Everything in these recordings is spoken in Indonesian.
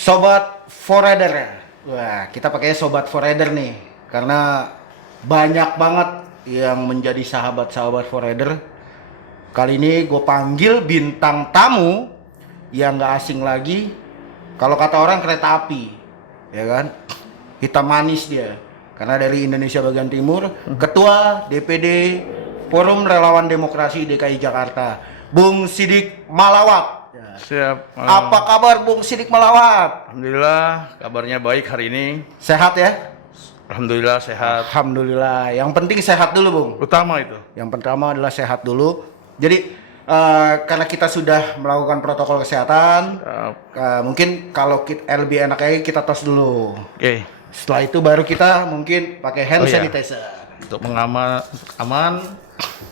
Sobat Forader. Wah, kita pakai Sobat Forader nih. Karena banyak banget yang menjadi sahabat-sahabat Forader. Kali ini gue panggil bintang tamu yang gak asing lagi. Kalau kata orang kereta api, ya kan? Hitam manis dia. Karena dari Indonesia bagian timur, Ketua DPD Forum Relawan Demokrasi DKI Jakarta, Bung Sidik Malawat. Siap. Apa kabar Bung Sidik Malawat? Alhamdulillah kabarnya baik hari ini. Sehat ya? Alhamdulillah sehat. Alhamdulillah. Yang penting sehat dulu Bung. Utama itu. Yang pertama adalah sehat dulu. Jadi karena kita sudah melakukan protokol kesehatan, mungkin kalau lebih enaknya kita tos dulu. Oke. Setelah itu baru kita mungkin pakai hand iya. sanitizer. Untuk aman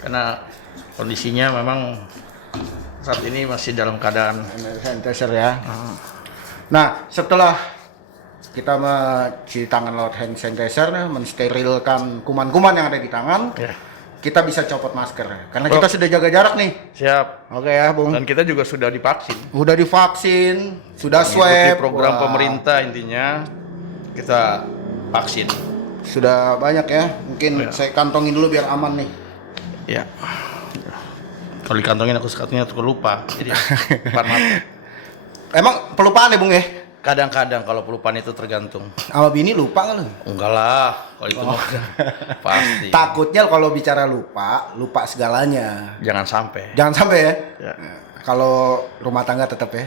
karena kondisinya memang saat ini masih dalam keadaan. Hand sanitizer ya. Nah, setelah kita mencuci tangan lewat hand sanitizer, mensterilkan kuman-kuman yang ada di tangan, Ya. kita bisa copot masker. Karena kita sudah jaga jarak nih. Siap. Oke ya, Bung. Dan kita juga sudah divaksin. Udah divaksin, sudah Mengikuti swab. program Wah, pemerintah intinya kita vaksin. sudah banyak ya. Mungkin Ya. saya kantongin dulu biar aman nih. Ya. Kalau dikantongin aku sekatnya lupa. Jadi format. Emang pelupaan ya, Bung ya? Kadang-kadang kalau pelupaan itu tergantung. Sama bini lupa nggak lu? Enggak lah, kalau itu mah pasti. Takutnya kalau bicara lupa, lupa segalanya. Jangan sampai. Jangan sampai ya. Ya, Kalau rumah tangga tetap ya.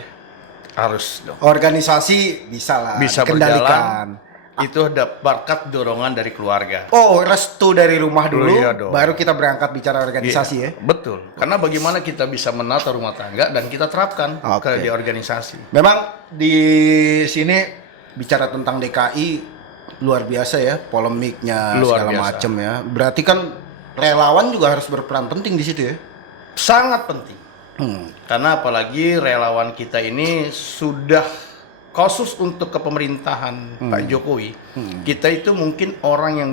harus dong. Organisasi bisa lah Bisa dikendalikan. Itu ada berkat dorongan dari keluarga. Oh, restu dari rumah dulu, Iya dong. baru kita berangkat bicara organisasi Iya, ya. betul. Karena bagaimana kita bisa menata rumah tangga dan kita terapkan Oke. di organisasi. Memang di sini bicara tentang DKI luar biasa ya, polemiknya Luar segala biasa. macam ya. Berarti kan relawan juga harus berperan penting di situ ya. Sangat penting. Hmm. Karena apalagi relawan kita ini sudah khusus untuk kepemerintahan Pak Jokowi. Kita itu mungkin orang yang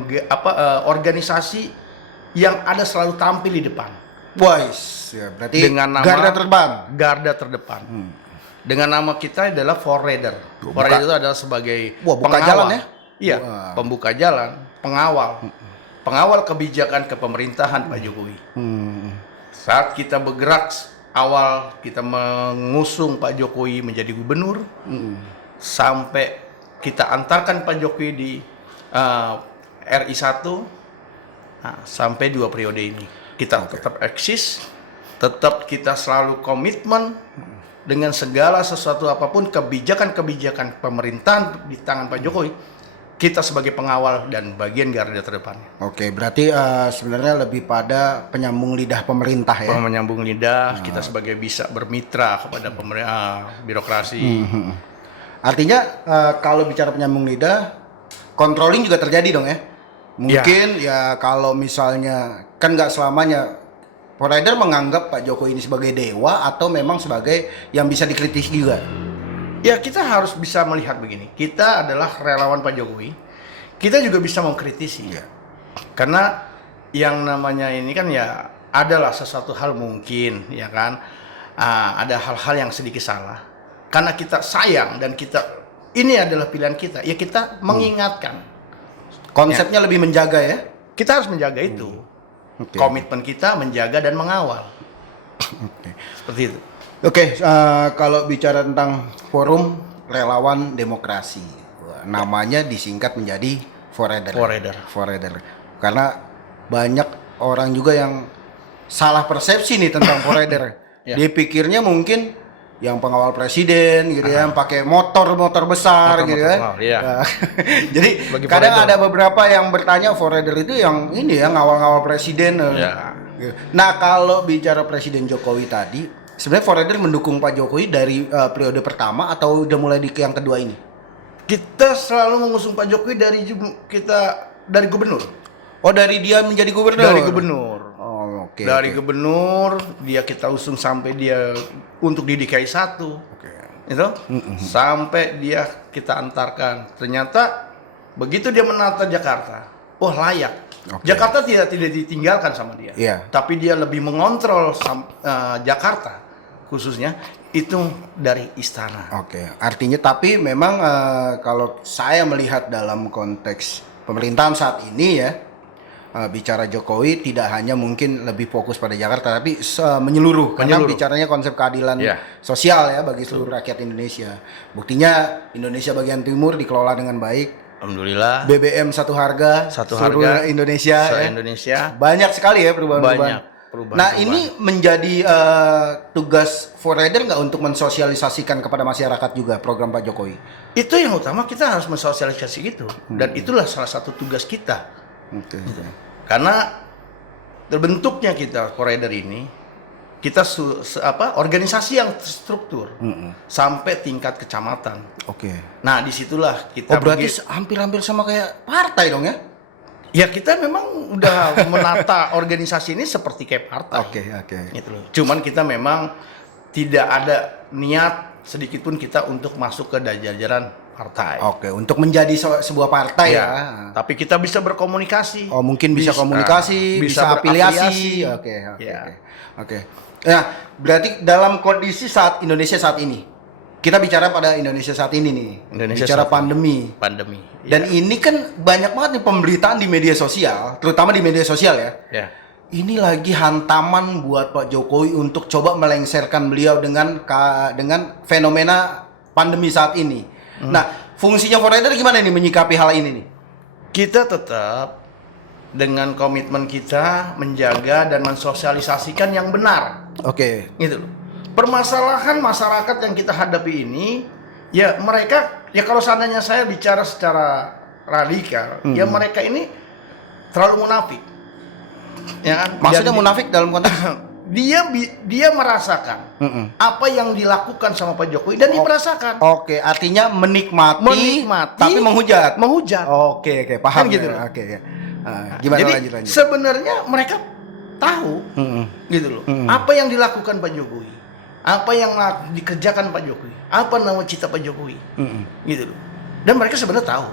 organisasi yang ada selalu tampil di depan. Wise, ya berarti Dengan nama garda terdepan. Garda terdepan. Dengan nama kita adalah Forader. Buka- Forader itu adalah sebagai Wah, buka pengawal. jalan ya? Iya, Wah. pembuka jalan, pengawal. Pengawal kebijakan kepemerintahan Pak Jokowi. Saat kita bergerak awal kita mengusung Pak Jokowi menjadi gubernur, sampai kita antarkan Pak Jokowi di RI 1, sampai 2 periode ini. Kita tetap eksis, tetap kita selalu komitmen dengan segala sesuatu apapun kebijakan-kebijakan pemerintahan di tangan Pak Jokowi. Kita sebagai pengawal dan bagian garda terdepan. Oke, berarti sebenarnya lebih pada penyambung lidah pemerintah ya. Menyambung lidah, kita sebagai bisa bermitra kepada birokrasi. Artinya kalau bicara penyambung lidah, controlling juga terjadi dong ya. Mungkin ya kalau misalnya kan nggak selamanya Forader menganggap Pak Jokowi ini sebagai dewa atau memang sebagai yang bisa dikritisi juga. Ya kita harus bisa melihat begini, kita adalah relawan Pak Jokowi, kita juga bisa mengkritisi. Karena yang namanya ini kan ya adalah sesuatu hal mungkin, ya kan, ada hal-hal yang sedikit salah. Karena kita sayang dan kita ini adalah pilihan kita, ya kita mengingatkan. Konsepnya lebih menjaga ya. Kita harus menjaga itu. Oke. Komitmen kita menjaga dan mengawal. Seperti itu. Oke, kalau bicara tentang Forum Relawan Demokrasi, namanya disingkat menjadi Forader. Forader. Karena banyak orang juga yang salah persepsi nih tentang Forader. Ya. Dia pikirnya mungkin yang pengawal presiden gitu ya, yang pakai motor besar gitu Motor-motor ya. mahal, iya. Jadi Bagi kadang Forader. ada beberapa yang bertanya Forader itu yang ini ya, ngawal-ngawal presiden. Ya. Nah, kalau bicara Presiden Jokowi tadi, sebenarnya Forader mendukung Pak Jokowi dari periode pertama atau udah mulai di yang kedua ini? Kita selalu mengusung Pak Jokowi dari gubernur. Oh, dari dia menjadi gubernur? Dari gubernur. Oh, oke. Dari oke. gubernur dia kita usung sampai dia untuk di DKI 1. Oke. Itu sampai dia kita antarkan. Ternyata begitu dia menata Jakarta, layak. Oke. Jakarta tidak ditinggalkan sama dia. Iya. Tapi dia lebih mengontrol Jakarta khususnya itu dari istana. Oke, artinya tapi memang kalau saya melihat dalam konteks pemerintahan saat ini ya, bicara Jokowi tidak hanya mungkin lebih fokus pada Jakarta, tapi menyeluruh. Karena bicaranya konsep keadilan sosial ya bagi seluruh rakyat Indonesia. Buktinya Indonesia bagian timur dikelola dengan baik. Alhamdulillah. BBM satu harga, seluruh Indonesia. Indonesia. Banyak sekali ya perubahan-perubahan. Nah ini menjadi tugas Foreider nggak untuk mensosialisasikan kepada masyarakat juga program Pak Jokowi? Itu yang utama, kita harus mensosialisasi itu, dan itulah salah satu tugas kita. Gitu. Karena terbentuknya kita Foreider ini, kita organisasi yang terstruktur sampai tingkat kecamatan. Nah disitulah kita. Berarti hampir-hampir sama kayak partai dong ya? Ya kita memang udah menata organisasi ini seperti kayak partai. Gitu loh. Cuman kita memang tidak ada niat sedikit pun kita untuk masuk ke jajaran partai. Untuk menjadi sebuah partai ya. Tapi kita bisa berkomunikasi. Mungkin bisa komunikasi, bisa afiliasi. Oke. Nah, berarti dalam kondisi saat Indonesia saat ini. Kita bicara pada Indonesia saat ini nih. Bicara pandemi. Dan ini kan banyak banget nih pemberitaan di media sosial, terutama di media sosial ya. Ini lagi hantaman buat Pak Jokowi untuk coba melengsarkan beliau dengan fenomena pandemi saat ini. Nah, fungsinya Foreider gimana nih menyikapi hal ini nih? Kita tetap dengan komitmen kita menjaga dan mensosialisasikan yang benar. Gitu loh. Permasalahan masyarakat yang kita hadapi ini, ya mereka, ya kalau seandainya saya bicara secara radikal, ya mereka ini terlalu munafik. Ya kan? Maksudnya munafik dalam konteks dia merasakan apa yang dilakukan sama Pak Jokowi dan dia merasakan. Artinya menikmati tapi menghujat. Paham kan gitu. Gimana jadi, lanjut? Sebenarnya mereka tahu gitu loh. Apa yang dilakukan Pak Jokowi. Apa yang dikerjakan Pak Jokowi, apa nawacita Pak Jokowi, gitu loh. Dan mereka sebenarnya tahu.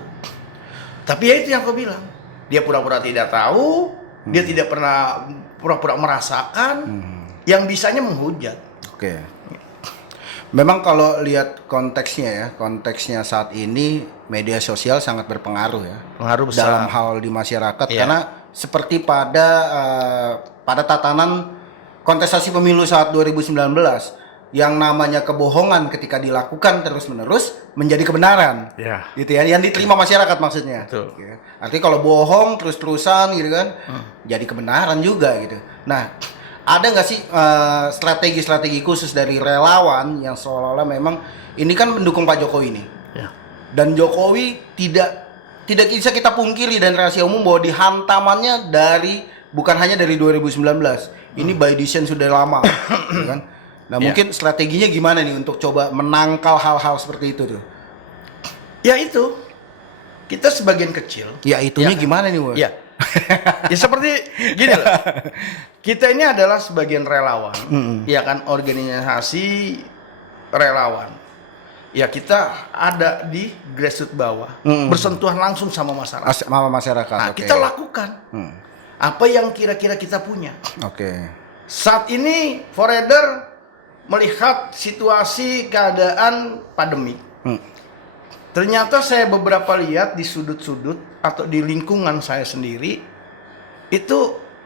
Tapi ya itu yang aku bilang, dia pura-pura tidak tahu, dia tidak pernah pura-pura merasakan, yang bisanya menghujat. Memang kalau lihat konteksnya saat ini media sosial sangat berpengaruh ya, pengaruh besar dalam hal di masyarakat. Karena seperti pada tatanan kontestasi pemilu saat 2019. Yang namanya kebohongan ketika dilakukan terus-menerus menjadi kebenaran, gitu ya, yang diterima masyarakat maksudnya. Artinya kalau bohong terus-terusan gitu kan, jadi kebenaran juga gitu. Nah, ada nggak sih strategi-strategi khusus dari relawan yang seolah-olah memang ini kan mendukung Pak Jokowi nih, dan Jokowi tidak bisa kita pungkiri dan rahasia umum bahwa dihantamannya bukan hanya dari 2019, ini by design sudah lama, gitu kan? Nah mungkin strateginya gimana nih untuk coba menangkal hal-hal seperti itu tuh? Ya itu, kita sebagian kecil. Ya itunya gimana nih, Bos? Ya seperti gini loh. Kita ini adalah sebagian relawan, ya kan, organisasi relawan. Ya kita ada di grassroots bawah, bersentuhan langsung sama masyarakat. Nah, kita lakukan apa yang kira-kira kita punya. Saat ini Foreider melihat situasi keadaan pandemi. Ternyata saya beberapa lihat di sudut-sudut atau di lingkungan saya sendiri itu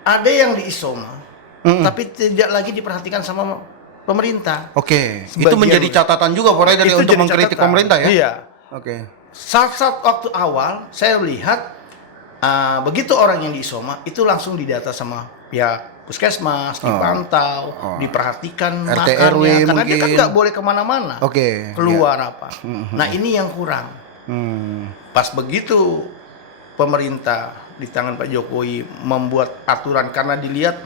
ada yang diisoma, tapi tidak lagi diperhatikan sama pemerintah. Itu menjadi catatan juga Foreider untuk mengkritik pemerintah ya. Iya. Saat waktu awal saya lihat begitu orang yang diisoma itu langsung didata sama pihak puskesmas, dipantau, diperhatikan RT makannya, RW karena mungkin. dia kan nggak boleh kemana-mana, keluar apa. Nah ini yang kurang. Pas begitu pemerintah di tangan Pak Jokowi membuat aturan, karena dilihat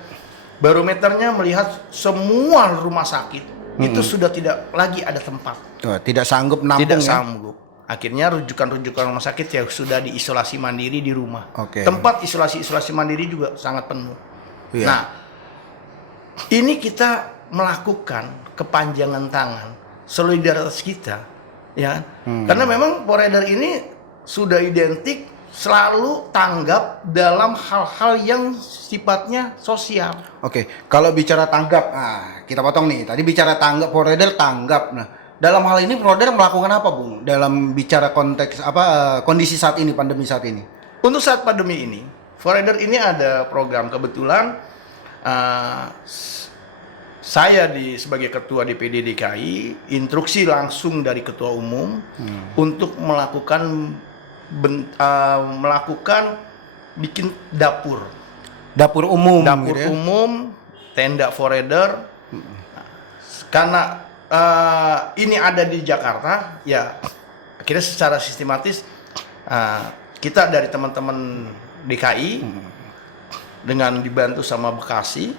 barometernya melihat semua rumah sakit itu sudah tidak lagi ada tempat, tidak sanggup nampung. Akhirnya rujukan-rujukan rumah sakit ya sudah diisolasi mandiri di rumah. Tempat isolasi mandiri juga sangat penuh. Nah, ini kita melakukan kepanjangan tangan, solidaritas kita, ya. Karena memang Foreider ini sudah identik selalu tanggap dalam hal-hal yang sifatnya sosial. Oke, kalau bicara tanggap, kita potong nih. Tadi bicara tanggap, forwarder tanggap. Nah, dalam hal ini forwarder melakukan apa, Bung? Dalam bicara konteks kondisi saat ini, pandemi saat ini? Untuk saat pandemi ini, forwarder ini ada program kebetulan saya sebagai ketua DPD DKI instruksi langsung dari ketua umum untuk melakukan bikin dapur umum gitu ya? umum, tenda forwarder. Karena ini ada di Jakarta, ya akhirnya secara sistematis kita dari teman-teman DKI dengan dibantu sama Bekasi,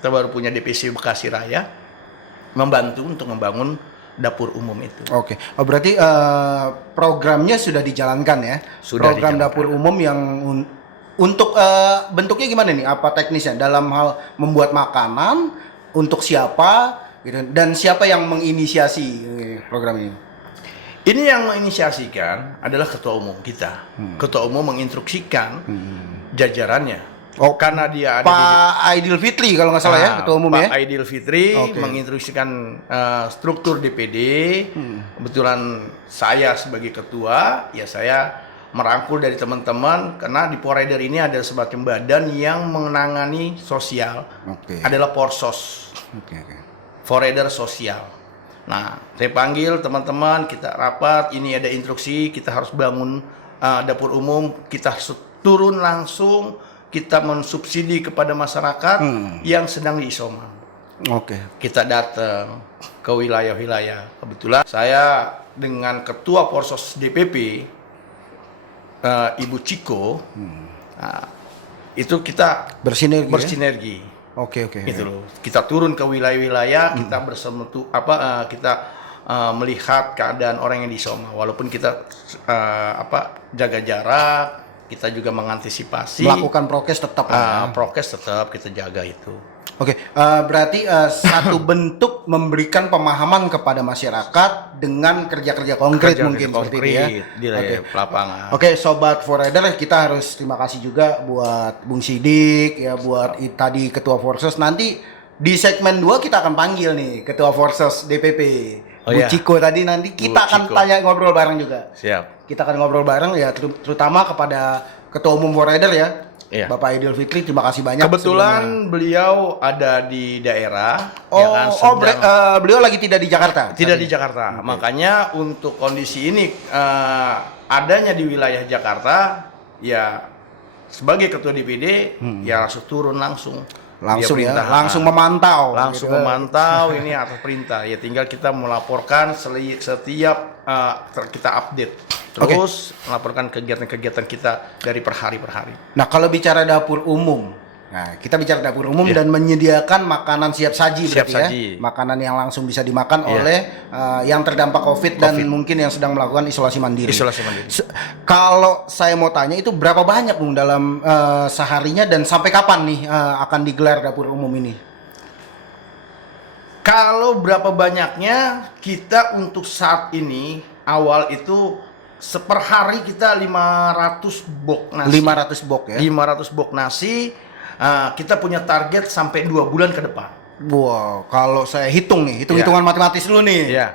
kita baru punya DPC Bekasi Raya, membantu untuk membangun dapur umum itu. Oke, berarti programnya sudah dijalankan ya? Sudah program dijalankan. dapur umum yang untuk bentuknya gimana nih? Apa teknisnya? Dalam hal membuat makanan untuk siapa? Gitu. Dan siapa yang menginisiasi program ini? Ini yang menginisiasikan adalah ketua umum kita. Ketua umum menginstruksikan jajarannya. Oh, Karena dia ada Pak Aidil Fitri kalau nggak salah ya, ketua umum Pak ya? Aidil Fitri Oke. menginstruksikan struktur DPD. Kebetulan saya sebagai ketua, ya saya merangkul dari teman-teman, karena di Forwarder ini ada semacam badan yang menangani sosial. Oke. Adalah Porsos, Oke. Forwarder sosial. Nah, saya panggil teman-teman, kita rapat, ini ada instruksi, kita harus bangun dapur umum, kita harus turun langsung, kita mensubsidi kepada masyarakat yang sedang diisoman. Oke. Kita datang ke wilayah-wilayah. Kebetulan saya dengan ketua Porsos DPP, Ibu Ciko, itu kita Bersinergi. bersinergi. Oke. Gitu loh. Kita turun ke wilayah-wilayah, kita bersemetu kita melihat keadaan orang yang diisoma. Walaupun kita jaga jarak, kita juga mengantisipasi. Melakukan prokes tetap ya. Prokes tetap kita jaga itu. Oke, berarti satu bentuk memberikan pemahaman kepada masyarakat dengan kerja-kerja konkret mungkin seperti itu ya. Di lapangan. Oke, sobat Forwarder, kita harus terima kasih juga buat Bung Sidik ya, buat tadi Ketua Forsos. Nanti di segmen 2 kita akan panggil nih Ketua Forsos DPP. Oh, Bu iya. Ciko tadi nanti kita akan Ciko. tanya ngobrol bareng juga. Siap. Kita akan ngobrol bareng ya, terutama kepada Ketua Umum Forwarder ya. Iya. Bapak Aidil Fitri, terima kasih banyak. Kebetulan beliau ada di daerah. Beliau lagi tidak di Jakarta. Tidak di Jakarta. Makanya untuk kondisi ini adanya di wilayah Jakarta, ya sebagai ketua DPD ya langsung turun langsung. Langsung Dia ya, perintah, langsung memantau. langsung gitu. memantau ini atas perintah. Ya tinggal kita melaporkan setiap kita update. Terus melaporkan kegiatan-kegiatan kita dari per hari. Nah, kalau bicara dapur umum. Nah, kita bicara dapur umum dan menyediakan makanan siap saji Siap berarti saji. ya. Makanan yang langsung bisa dimakan oleh yang terdampak COVID dan mungkin yang sedang melakukan isolasi mandiri. Isolasi mandiri. Kalau saya mau tanya itu berapa banyak Bung dalam seharinya dan sampai kapan nih akan digelar dapur umum ini? Kalau berapa banyaknya, kita untuk saat ini awal itu per hari kita 500 box nasi. 500 box ya. 500 box nasi. Kita punya target sampai 2 bulan ke depan. Wow, kalau saya hitung nih, hitung-hitungan matematis dulu nih. Iya.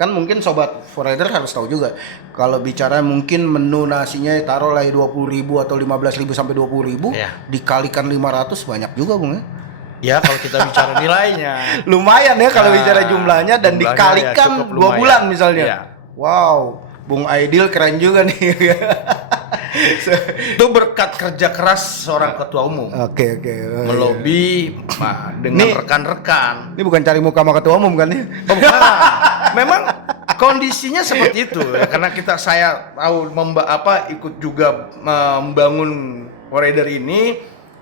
Kan mungkin sobat Forwarder harus tahu juga. Kalau bicara mungkin menu nasinya taruhlah 20.000 atau 15.000 sampai 20.000, Iya. dikalikan 500 banyak juga, Bung ya. Ya, kalau kita bicara nilainya. Lumayan ya kalau bicara jumlahnya dan jumlahnya dikalikan ya cukup 2 lumayan. bulan misalnya. Iya. Wow, Bung Aidil keren juga nih. Itu berkat kerja keras seorang ketua umum. Oke. Melobi dengan Nih. rekan-rekan. Ini bukan cari muka sama ketua umum kan ya? Oh, bukan. Memang kondisinya seperti itu ya, karena saya tahu ikut juga membangun Forwarder ini,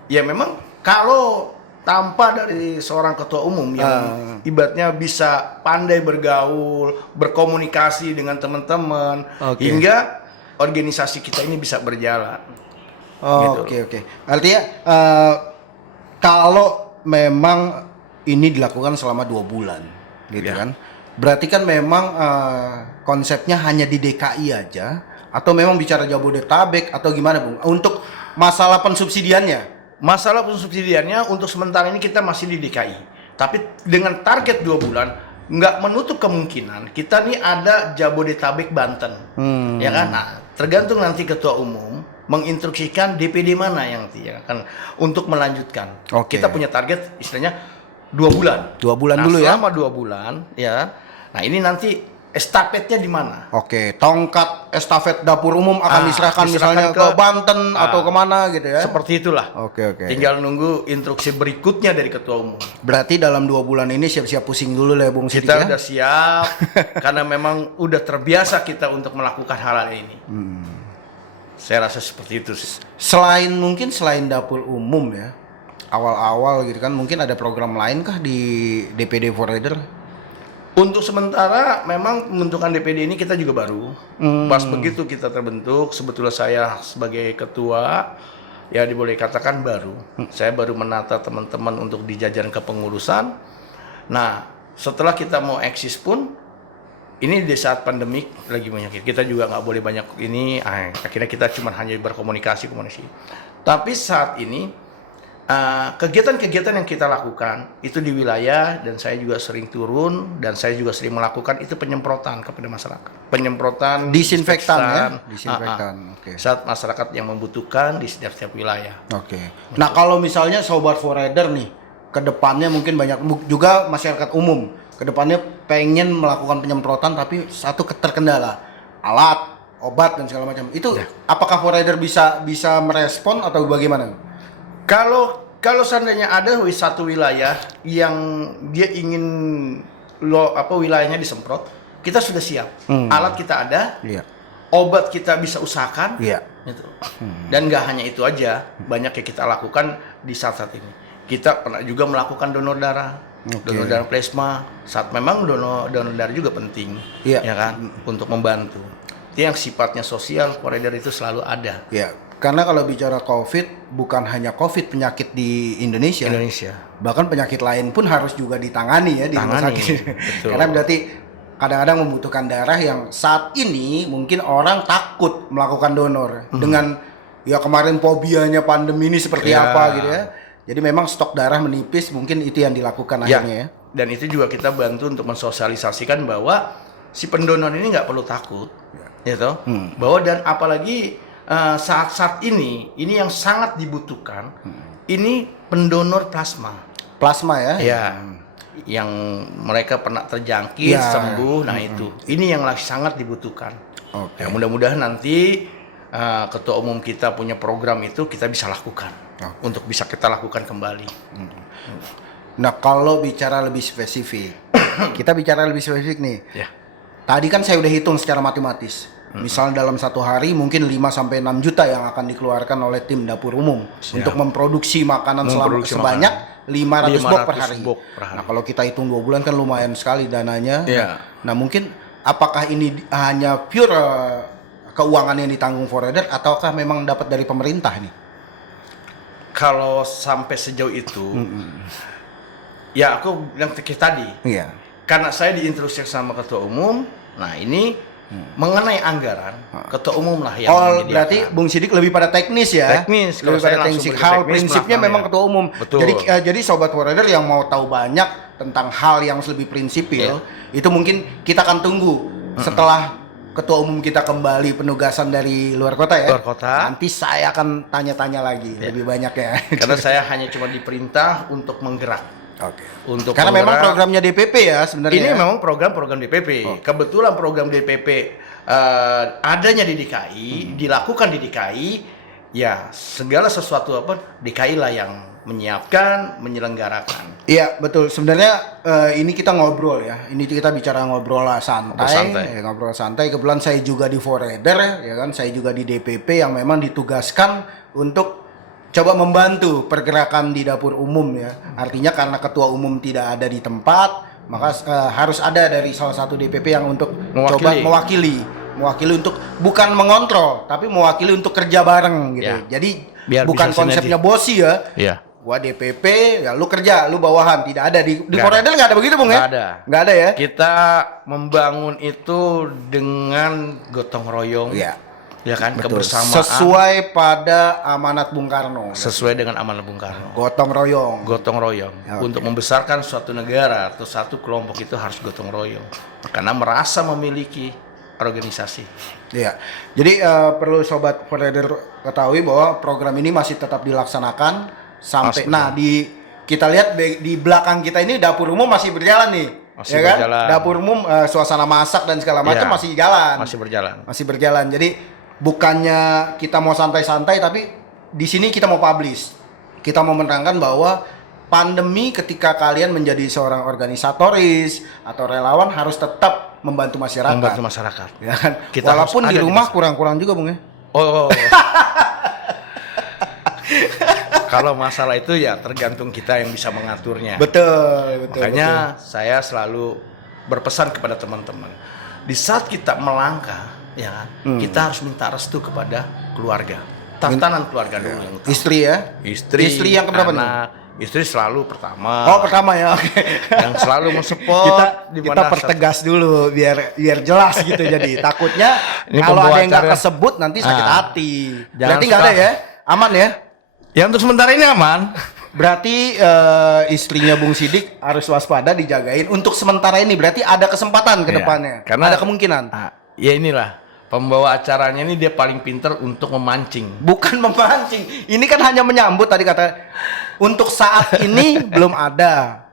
ya memang kalau tanpa dari seorang ketua umum yang ibaratnya bisa pandai bergaul, berkomunikasi dengan teman-teman, Oke. hingga organisasi kita ini bisa berjalan. Oke. Artinya kalau memang ini dilakukan selama 2 bulan, gitu Ya. kan? Berarti kan memang konsepnya hanya di DKI aja, Atau memang bicara Jabodetabek atau gimana Bung? Untuk masalah pensubsidiannya? Masalah pensubsidiannya untuk sementara ini kita masih di DKI. Tapi dengan target 2 bulan, nggak menutup kemungkinan kita nih ada Jabodetabek Banten. Ya kan? Nah, tergantung nanti ketua umum menginstruksikan DPD mana yang nanti ya kan untuk melanjutkan. Oke. Kita punya target istilahnya 2 bulan. 2 bulan Nah, dulu ya? selama 2 bulan ya. Nah, ini nanti estafetnya di mana? Oke, tongkat estafet dapur umum akan diserahkan misalnya diserahkan ke Banten atau kemana gitu ya? Seperti itulah. Oke. Tinggal nunggu instruksi berikutnya dari ketua umum. Berarti dalam 2 bulan ini siap-siap pusing dulu lah ya Bung Sidik Kita ya? udah siap karena memang udah terbiasa kita untuk melakukan hal ini. Saya rasa seperti itu sih. Selain dapur umum ya, awal-awal gitu kan mungkin ada program lain kah di DPD Forader? Untuk sementara memang pembentukan DPD ini kita juga baru. Pas begitu kita terbentuk, sebetulnya saya sebagai ketua ya boleh katakan baru. Saya baru menata teman-teman untuk di jajaran kepengurusan. Nah, setelah kita mau eksis pun ini di saat pandemik lagi banyak. Kita juga nggak boleh banyak ini. Akhirnya kita cuma hanya berkomunikasi. Tapi saat ini kegiatan-kegiatan yang kita lakukan itu di wilayah dan saya juga sering turun dan saya juga sering melakukan itu penyemprotan kepada masyarakat. Penyemprotan Disinfektan ya? disinfektan. Disinfektan. Oke. Saat masyarakat yang membutuhkan di setiap wilayah. Oke. Nah, kalau misalnya Sobat Forader nih, ke depannya mungkin banyak juga masyarakat umum, ke depannya pengen melakukan penyemprotan tapi satu terkendala, alat, obat dan segala macam. Itu apakah Forader bisa merespon atau bagaimana? Kalau seandainya ada satu wilayah yang dia ingin wilayahnya disemprot, kita sudah siap. Alat kita ada, obat kita bisa usahakan, gitu. Dan nggak hanya itu aja, banyak yang kita lakukan di saat ini. Kita pernah juga melakukan donor darah, donor darah plasma. Saat memang donor darah juga penting, ya kan, untuk membantu. Itu yang sifatnya sosial, Forader itu selalu ada. Karena kalau bicara COVID, bukan hanya COVID penyakit di Indonesia. Bahkan penyakit lain pun harus juga ditangani ya di rumah sakit. Betul. Karena berarti kadang-kadang membutuhkan darah yang saat ini mungkin orang takut melakukan donor. Dengan ya kemarin fobianya pandemi ini seperti apa gitu ya. Jadi memang stok darah menipis, mungkin itu yang dilakukan akhirnya ya. Dan itu juga kita bantu untuk mensosialisasikan bahwa si pendonor ini nggak perlu takut. Gitu. Bahwa dan apalagi saat-saat ini yang sangat dibutuhkan ini pendonor plasma ya yang mereka pernah terjangkit sembuh. Nah itu ini yang sangat dibutuhkan. Ya, mudah-mudahan nanti ketua umum kita punya program itu kita bisa lakukan untuk bisa kita lakukan kembali. Nah, kalau bicara lebih spesifik kita bicara lebih spesifik nih. Tadi kan saya udah hitung secara matematis. Misal dalam satu hari mungkin 5-6 juta yang akan dikeluarkan oleh tim dapur umum untuk memproduksi makanan sebanyak 500 box per hari. Nah, kalau kita hitung 2 bulan kan lumayan sekali dananya. Nah, mungkin apakah ini hanya pure keuangan yang ditanggung Forader ataukah memang dapat dari pemerintah nih? Kalau sampai sejauh itu, ya aku bilang tadi. Karena saya diinstruksi sama ketua umum, nah ini mengenai anggaran, ketua umum lah yang menyediakan. Berarti Bung Sidik lebih pada teknis ya? Teknis. Lebih pada teknis. Hal prinsipnya memang ketua umum. Betul. Jadi Sobat Forader yang mau tahu banyak tentang hal yang lebih prinsipil, itu mungkin kita akan tunggu setelah ketua umum kita kembali penugasan dari luar kota ya. Luar kota. Nanti saya akan tanya-tanya lagi lebih banyak ya. Karena saya hanya cuma diperintah untuk menggerak. Karena memang programnya DPP ya sebenarnya. Ini memang program DPP. Kebetulan program DPP adanya di DKI, dilakukan di DKI, ya segala sesuatu DKI lah yang menyiapkan, menyelenggarakan. Iya betul. Sebenarnya ini kita ngobrol ya. Ini kita bicara ngobrol santai. Ngobrol santai. Kebetulan saya juga di Forader ya kan. Saya juga di DPP yang memang ditugaskan untuk coba membantu pergerakan di dapur umum ya. Artinya karena ketua umum tidak ada di tempat, maka harus ada dari salah satu DPP yang untuk coba mewakili untuk bukan mengontrol, tapi mewakili untuk kerja bareng gitu. Jadi biar bukan konsepnya bosi ya. Gua DPP, ya lu kerja, lu bawahan. Tidak ada di Forader nggak ada begitu Bung ya? Nggak ada ya. Kita membangun itu dengan gotong royong. ya kan, Betul. kebersamaan Sesuai pada amanat Bung Karno. sesuai dengan amanat Bung Karno. Gotong royong. Gotong royong. Ya, oke. Untuk membesarkan suatu negara atau satu kelompok itu harus gotong royong karena merasa memiliki organisasi. Iya. Jadi perlu sobat Forever ketahui bahwa program ini masih tetap dilaksanakan sampai. Masih Nah, kita lihat di belakang kita ini dapur umum masih berjalan nih. Masih ya kan? berjalan. Dapur umum suasana masak dan segala macam Iya, masih jalan. Masih berjalan. Masih berjalan. Jadi bukannya kita mau santai-santai, tapi di sini kita mau publish. Kita mau menerangkan bahwa pandemi ketika kalian menjadi seorang organisatoris atau relawan harus tetap membantu masyarakat. Membantu masyarakat. Ya kan? Kita Walaupun harus di ada di rumah masyarakat. kurang-kurang juga, Bung ya. Oh. Kalau masalah itu ya tergantung kita yang bisa mengaturnya. Betul. Makanya saya selalu berpesan kepada teman-teman, di saat kita melangkah, ya kan, kita harus minta restu kepada keluarga. Tatanan keluarga dulu yang utama. Istri ya. Istri yang keberapa nih? anak, istri selalu pertama. Oh, pertama ya. Oke. Yang selalu mensupport. Kita pertegas dulu biar jelas gitu. Jadi takutnya Ini kalau ada yang nggak pembawa kesebut nanti sakit Ah. hati. Jangan Berarti nggak ada suka. ya? Aman ya? Ya untuk sementara ini aman. Berarti istrinya Bung Sidik harus waspada, dijagain untuk sementara ini. Berarti ada kesempatan ke Ya, depannya. karena- Ada kemungkinan. Ya inilah pembawa acaranya ini dia paling pinter untuk memancing. Bukan memancing. Ini kan hanya menyambut tadi kata. Untuk saat ini belum ada.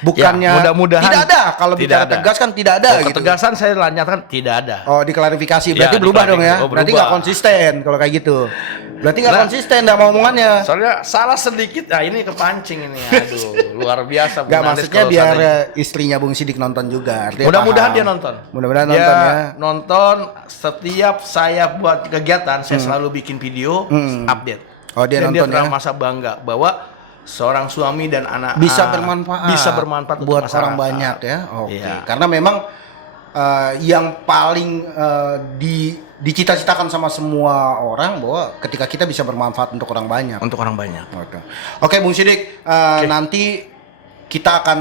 Bukannya Ya, mudah-mudahan tidak ada. Kalau tidak bicara ada. tegas kan tidak ada gitu. Ketegasan saya nyatakan tidak ada. Oh, diklarifikasi. Berarti Ya, berubah dong ya. diklarifikasi. Oh, Berarti berubah. nggak konsisten kalau kayak gitu. Berarti nggak Nah. konsisten dalam omongannya. Soalnya salah sedikit, ini kepancing ini. Aduh, luar biasa. Bung Nggak, Andes maksudnya kalau biar seandainya- istrinya Bung Sidik nonton juga. Artinya Mudah-mudahan paham. dia nonton. Mudah-mudahan Dia nonton ya. nonton setiap saya buat kegiatan, saya selalu bikin video update. Oh, dia Dan nonton dia ya. merasa bangga bahwa seorang suami dan anak Bisa bermanfaat. bisa bermanfaat untuk buat masyarakat. orang banyak ya. Oke. Iya. Karena memang yang paling dicita-citakan sama semua orang bahwa ketika kita bisa bermanfaat untuk orang banyak. Untuk orang banyak. Oke, Bung Sidik, nanti kita akan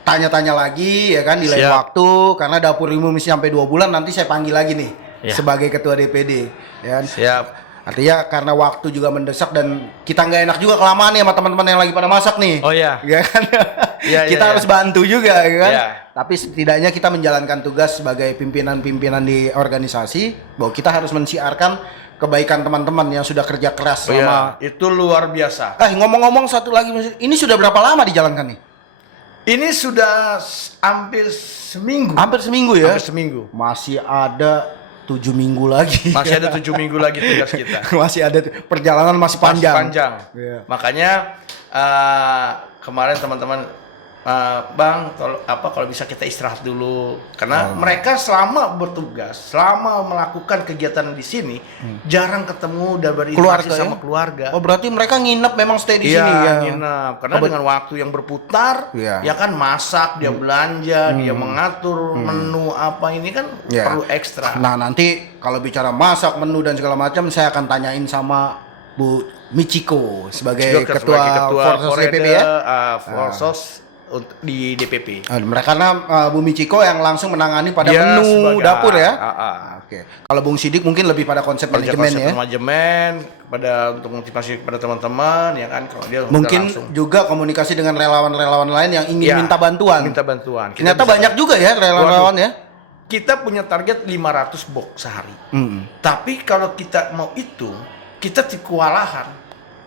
tanya-tanya lagi ya kan di lain Siap. waktu, karena dapur umum sampai 2 bulan nanti saya panggil lagi nih Ya. sebagai ketua DPD ya kan? Siap. Artinya karena waktu juga mendesak dan kita nggak enak juga kelamaan nih sama teman-teman yang lagi pada masak nih. Oh iya. Ya kan? Iya, Kita iya, harus iya. bantu juga ya kan? Iya. Tapi setidaknya kita menjalankan tugas sebagai pimpinan-pimpinan di organisasi bahwa kita harus mensiarkan kebaikan teman-teman yang sudah kerja keras Oh iya, selama. itu luar biasa. Ngomong-ngomong satu lagi, ini sudah berapa lama dijalankan nih? Ini sudah hampir seminggu. Hampir seminggu ya? Hampir seminggu. Masih ada 7 minggu lagi. Masih ada 7 minggu lagi tugas kita. Masih ada perjalanan masih panjang. Panjang. Iya. Makanya kemarin teman-teman, Bang, kalau bisa kita istirahat dulu, karena mereka selama bertugas, selama melakukan kegiatan di sini, jarang ketemu dan berinteraksi Keluarga sama ya? keluarga. Oh, berarti mereka nginep memang stay di Iya, sini ya. nginep. Karena dengan waktu yang berputar, Iya. ya kan masak, dia belanja, dia mengatur menu apa ini kan Iya. perlu ekstra. Nah, nanti kalau bicara masak, menu dan segala macam, saya akan tanyain sama Bu Michiko sebagai ketua Forsos DPP ya. Forsos di DPP. Karena Bu Michiko yang langsung menangani pada Dia menu sebagai- dapur ya. Oke. Kalau Bung Sidik mungkin lebih pada konsep manajemen ya. Manajemen untuk motivasi kepada teman-teman ya kan, kalau dia udah Mungkin langsung juga komunikasi dengan relawan-relawan lain yang ingin Ya, minta bantuan. minta bantuan. Kita Ternyata bisa- banyak juga ya relawan-relawan ya. Kita punya target 500 box sehari. Mm. Tapi kalau kita mau itu, kita kewalahan.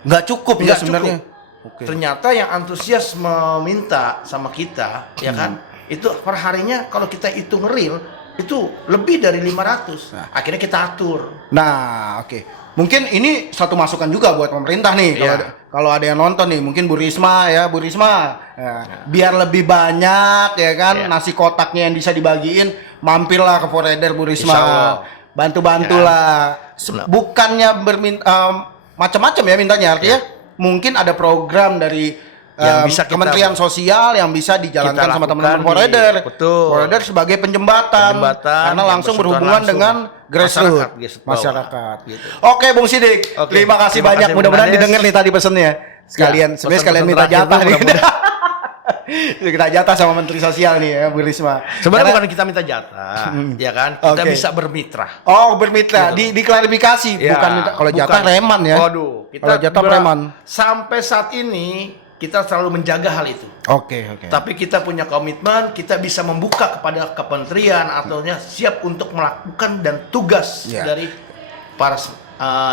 Nggak cukup ya Nggak sebenarnya. cukup. Oke. Ternyata yang antusias meminta sama kita, ya kan? Itu per harinya kalau kita hitung real itu lebih dari 500. Akhirnya kita atur. Nah, oke. Mungkin ini satu masukan juga buat pemerintah nih. Iya. Kalau ada yang nonton nih, mungkin Bu Risma ya, Bu Risma. Ya, biar lebih banyak ya kan Iya. nasi kotaknya yang bisa dibagiin, mampirlah ke Foreder Bu Insya Risma. Allah. Bantu-bantulah. Benar. Bukannya macam-macam ya mintanya, artinya mungkin ada program dari Yang bisa kita- Kementerian Sosial yang bisa dijalankan kita sama teman-teman lakukan Foreder. betul. Foreder sebagai penjembatan, karena yang langsung bersentuhan berhubungan langsung. dengan grassroots Masyarakat, masyarakat. gitu. Oke, Bung Sidik. Oke. Terima kasih Terima banyak. kasih, Mudah-mudahan Bung Ades. didengar nih tadi pesennya. Sekalian, Ya, sebenarnya pesan-pesan sekalian minta terakhir jatah tuh nih. mudah-mudahan. Kita jatah sama Menteri Sosial nih ya, Bu Risma. Sebenarnya Karena- bukan kita minta jatah, ya kan? Kita Oke. bisa bermitra. Oh, bermitra. Gitu. Diklarifikasi, Ya, bukan minta. Kalau jatah bukan. reman ya. Waduh, Kalau jatah preman. Sampai saat ini kita selalu menjaga hal itu. Oke. Tapi kita punya komitmen, kita bisa membuka kepada kementerian atau siap untuk melakukan dan tugas Ya. dari para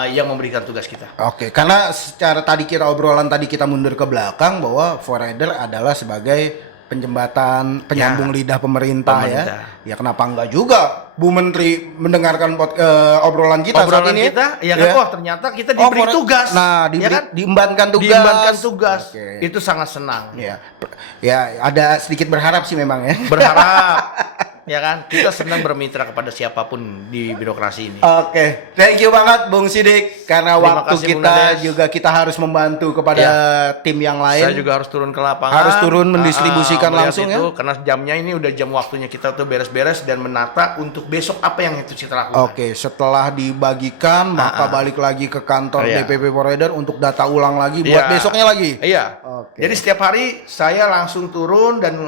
yang memberikan tugas kita. Oke, karena secara tadi obrolan tadi kita mundur ke belakang bahwa Foreigner adalah sebagai penjembatan, penyambung lidah pemerintah, Pemerintah. ya. Ya kenapa enggak juga Bu Menteri mendengarkan obrolan kita saat Obrolan ini? kita, ya kan? Oh, ternyata kita Oh, diberi tugas. Nah, ya kan? diembankan tugas. Diembankan tugas. Oke. Itu sangat senang. Ya, ada sedikit berharap sih memang ya. Berharap, ya kan? Kita senang bermitra kepada siapapun di birokrasi ini. Oke, thank you banget Bung Sidik karena Terima waktu kasih, Bung kita Nades. juga kita harus membantu kepada tim yang lain. Saya juga harus turun ke lapangan. Harus turun mendistribusikan melihat langsung itu, ya. Karena jamnya ini udah jam waktunya kita tuh beres-beres dan menata untuk besok apa yang itu kita lakukan. Oke, setelah dibagikan maka balik lagi ke kantor Iya. DPP Foreigner untuk data ulang lagi buat Iya. besoknya lagi. Iya. Oke. Jadi setiap hari saya langsung turun dan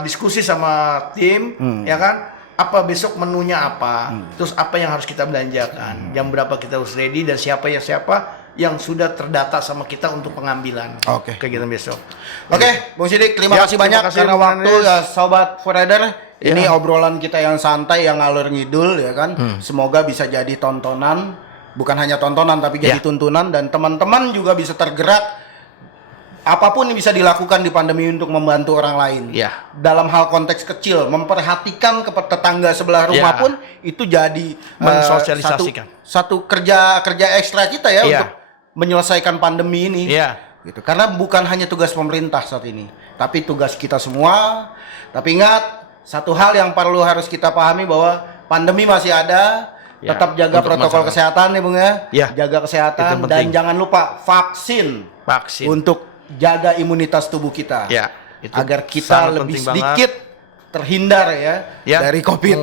diskusi sama tim, ya kan? Apa besok menunya apa? Terus apa yang harus kita belanjakan? Jam berapa kita harus ready dan siapa yang sudah terdata sama kita untuk pengambilan Oke. kegiatan besok. Oke, Bung Sidik, terima Ya, kasih terima banyak kasih, karena Bung waktu Nades. ya Sobat Foreigner. Ya. Ini obrolan kita yang santai, yang ngalur ngidul ya kan. Semoga bisa jadi tontonan, bukan hanya tontonan tapi jadi Ya. tuntunan dan teman-teman juga bisa tergerak. Apapun yang bisa dilakukan di pandemi untuk membantu orang lain. Ya. Dalam hal konteks kecil, memperhatikan ke tetangga sebelah rumah Ya. pun itu jadi Mensosialisasikan. satu kerja ekstra kita ya Ya. untuk menyelesaikan pandemi ini. Iya. Gitu. Karena bukan hanya tugas pemerintah saat ini, tapi tugas kita semua. Tapi ingat, satu hal yang perlu harus kita pahami bahwa pandemi masih ada. Ya, Tetap jaga untuk protokol masyarakat. kesehatan ya Bung ya. Ya, Jaga itu kesehatan penting. dan jangan lupa vaksin untuk jaga imunitas tubuh kita. Ya, itu agar kita sangat lebih penting banget. sedikit terhindar ya dari COVID.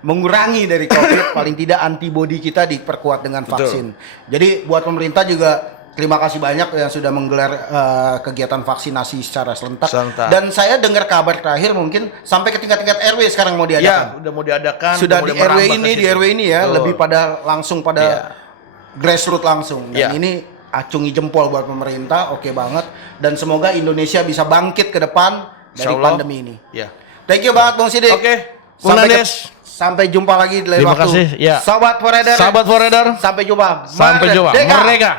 Mengurangi dari COVID, paling tidak antibodi kita diperkuat dengan Betul. vaksin. Jadi buat pemerintah juga terima kasih banyak yang sudah menggelar kegiatan vaksinasi secara serentak. Dan saya dengar kabar terakhir mungkin sampai ke tingkat-tingkat RW sekarang mau diadakan. Ya, udah mau diadakan. Sudah udah di mulai RW merambah ini, ke di situ. RW ini ya, Betul. lebih pada langsung pada Iya. grassroots langsung. Dan Iya. ini acungi jempol buat pemerintah, oke banget. Dan semoga Indonesia bisa bangkit ke depan dari Insya Allah. pandemi ini. Ya. Thank you banget Bung Sidik. Oke, Bung Nades. Sampai jumpa lagi di lain Terima waktu. kasih, ya. Sobat Foreigner. Sahabat Foreigner. Sampai jumpa. Sampai jumpa. Merdeka. Merdeka.